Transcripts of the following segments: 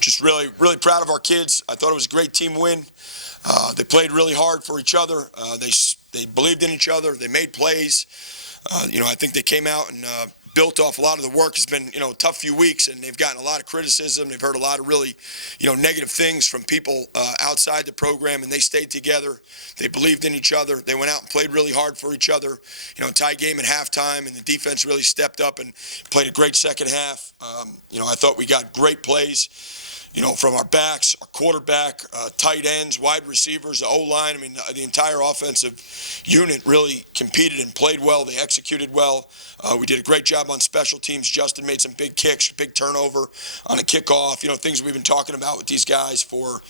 Just really proud of our kids. I thought it was a great team win. They played really hard for each other. They believed in each other. They made plays. I think they came out and built off a lot of the work. It's been, a tough few weeks, and they've gotten a lot of criticism. They've heard a lot of really, negative things from people outside the program, and they stayed together. They believed in each other. They went out and played really hard for each other. Tie game at halftime, and the defense really stepped up and played a great second half. I thought we got great plays. From our backs, our quarterback, tight ends, wide receivers, the O-line. I mean, the entire offensive unit really competed and played well. They executed well. We did a great job on special teams. Justin made some big kicks, big turnover on a kickoff. Things we've been talking about with these guys for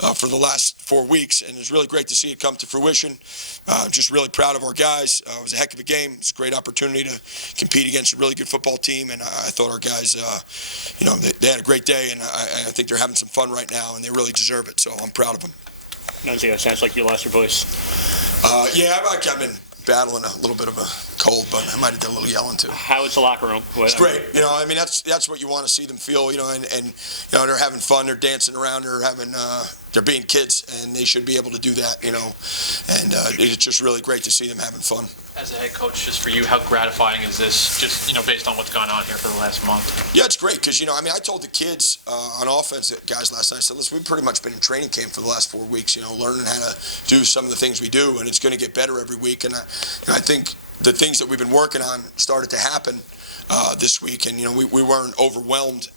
the last 4 weeks, and it's really great to see it come to fruition. Just really proud of our guys. It was a heck of a game. It's a great opportunity to compete against a really good football team, and I thought our guys, they had a great day, and I think they're having some fun right now, and they really deserve it, so I'm proud of them. Nunzio, it sounds like you lost your voice. Yeah, I've been battling a little bit of a cold, but I might have done a little yelling too. How is the locker room? It's great. That's what you want to see them feel. And they're having fun. They're dancing around. They're being kids, and they should be able to do that. And it's just really great to see them having fun. As a head coach, just for you, how gratifying is this? Just based on what's gone on here for the last month. Yeah, it's great because I told the kids on offense, guys, last night. I said, listen, we've pretty much been in training camp for the last 4 weeks. Learning how to do some of the things we do, and it's going to get better every week. And I think the things that we've been working on started to happen this week, and we weren't overwhelmed.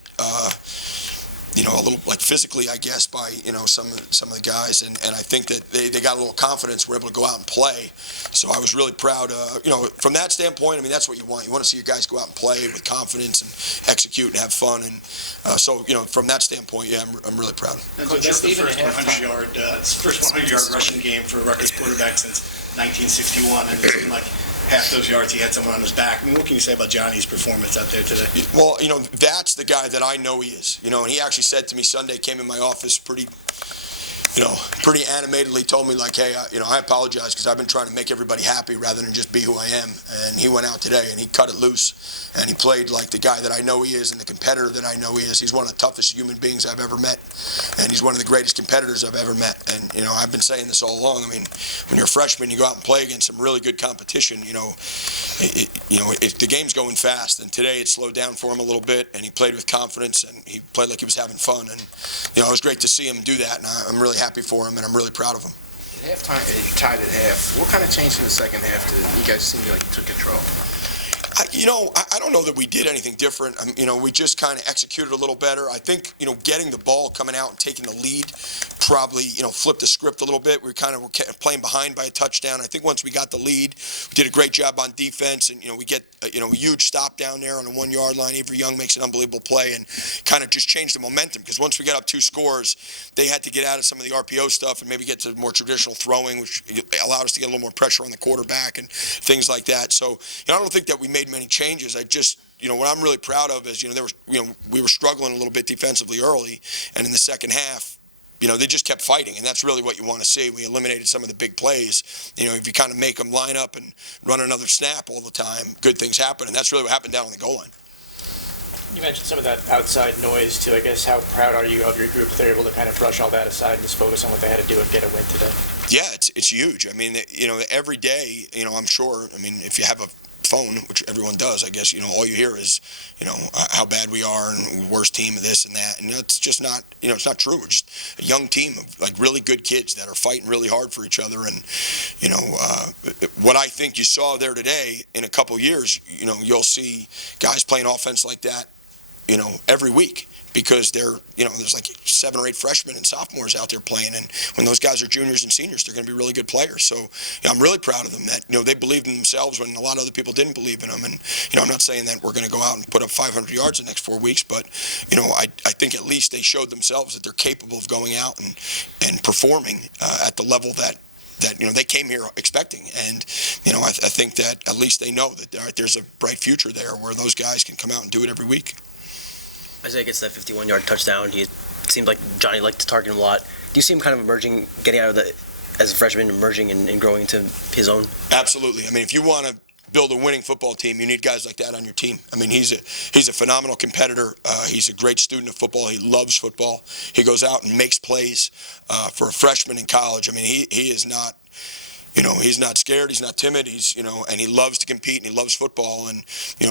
A little like physically, I guess, by some of the guys, and I think that they got a little confidence. We're able to go out and play, so I was really proud. From that standpoint, that's what you want. You want to see your guys go out and play with confidence and execute and have fun, and so from that standpoint, yeah, I'm really proud. And so that's the first 100-yard rushing game for a Rutgers quarterback since 1961, and it seemed like half those yards he had someone on his back. What can you say about Johnny's performance out there today? Well, that's the guy that I know he is. And he actually said to me Sunday, came in my office pretty animatedly, told me like, hey, I apologize because I've been trying to make everybody happy rather than just be who I am. And he went out today and he cut it loose, and he played like the guy that I know he is and the competitor that I know he is. He's one of the toughest human beings I've ever met, and he's one of the greatest competitors I've ever met. And I've been saying this all along. When you're a freshman, you go out and play against some really good competition. If the game's going fast, and today it slowed down for him a little bit, and he played with confidence, and he played like he was having fun. And it was great to see him do that, and I'm really happy for him, and I'm really proud of him. At halftime, you tied at half. What kind of changed in the second half? You guys seemed like you took control. I don't know that we did anything different. We just kind of executed a little better. I think, getting the ball, coming out and taking the lead probably, flipped the script a little bit. We were playing behind by a touchdown. I think once we got the lead, we did a great job on defense, and, we get, a huge stop down there on the 1-yard line. Avery Young makes an unbelievable play and kind of just changed the momentum, because once we got up 2 scores, they had to get out of some of the RPO stuff and maybe get to more traditional throwing, which allowed us to get a little more pressure on the quarterback and things like that. So, I don't think that we made many changes. I just, what I'm really proud of is, we were struggling a little bit defensively early, and in the second half, they just kept fighting, and that's really what you want to see. We eliminated some of the big plays. If you kind of make them line up and run another snap all the time, good things happen, and that's really what happened down on the goal line. You mentioned some of that outside noise, too. I guess, how proud are you of your group that they're able to kind of brush all that aside and just focus on what they had to do and get a win today? Yeah, it's huge. Every day, I'm sure, if you have a phone, which everyone does, I guess, all you hear is, how bad we are and worst team of this and that. And it's just not, it's not true. We're just a young team of like really good kids that are fighting really hard for each other. And, what I think you saw there today, in a couple years, you'll see guys playing offense like that, every week. Because there's like 7 or 8 freshmen and sophomores out there playing, and when those guys are juniors and seniors, they're going to be really good players. So I'm really proud of them that they believed in themselves when a lot of other people didn't believe in them. And I'm not saying that we're going to go out and put up 500 yards the next 4 weeks, but I think at least they showed themselves that they're capable of going out and performing at the level that they came here expecting. And I think that at least they know that there's a bright future there where those guys can come out and do it every week. Isaiah gets that 51-yard touchdown. It seemed like Johnny liked to target him a lot. Do you see him kind of emerging, getting out of as a freshman, emerging and growing into his own? Absolutely. If you want to build a winning football team, you need guys like that on your team. I mean, he's a phenomenal competitor. He's a great student of football. He loves football. He goes out and makes plays for a freshman in college. I mean, he is not, he's not scared. He's not timid. And he loves to compete and he loves football. And,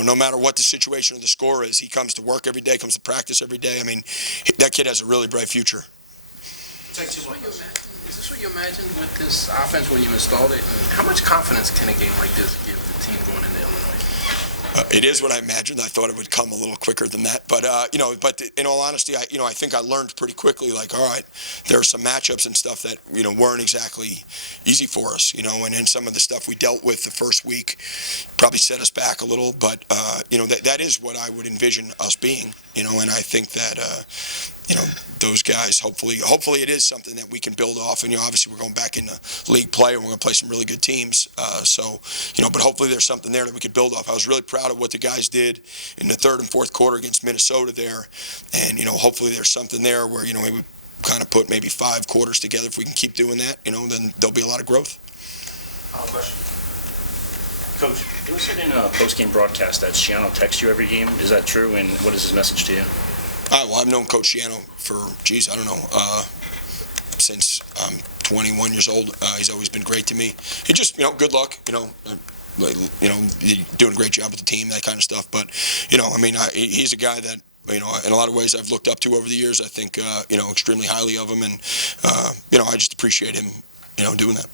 no matter what the situation or the score is, he comes to work every day, comes to practice every day. I mean, that kid has a really bright future. Is this what you imagined with this offense when you installed it? And how much confidence can a game like this give the team going into Illinois? It is what I imagined. I thought it would come a little quicker than that. But, but in all honesty, I think I learned pretty quickly, like, all right, there are some matchups and stuff that, weren't exactly easy for us, and then some of the stuff we dealt with the first week probably set us back a little. But, that is what I would envision us being, and I think that, those guys, hopefully it is something that we can build off. And, obviously we're going back into league play and we're going to play some really good teams. But hopefully there's something there that we could build off. I was really proud of what the guys did in the third and fourth quarter against Minnesota there. And, hopefully there's something there where, we kind of put maybe 5 quarters together. If we can keep doing that, then there'll be a lot of growth. Coach, it was said in a post-game broadcast that Schiano texts you every game. Is that true? And what is his message to you? Well, I've known Coach Schiano for, since I'm 21 years old. He's always been great to me. He just, good luck, you're doing a great job with the team, that kind of stuff. But, he's a guy that, in a lot of ways I've looked up to over the years. I think, extremely highly of him. And, I just appreciate him, doing that.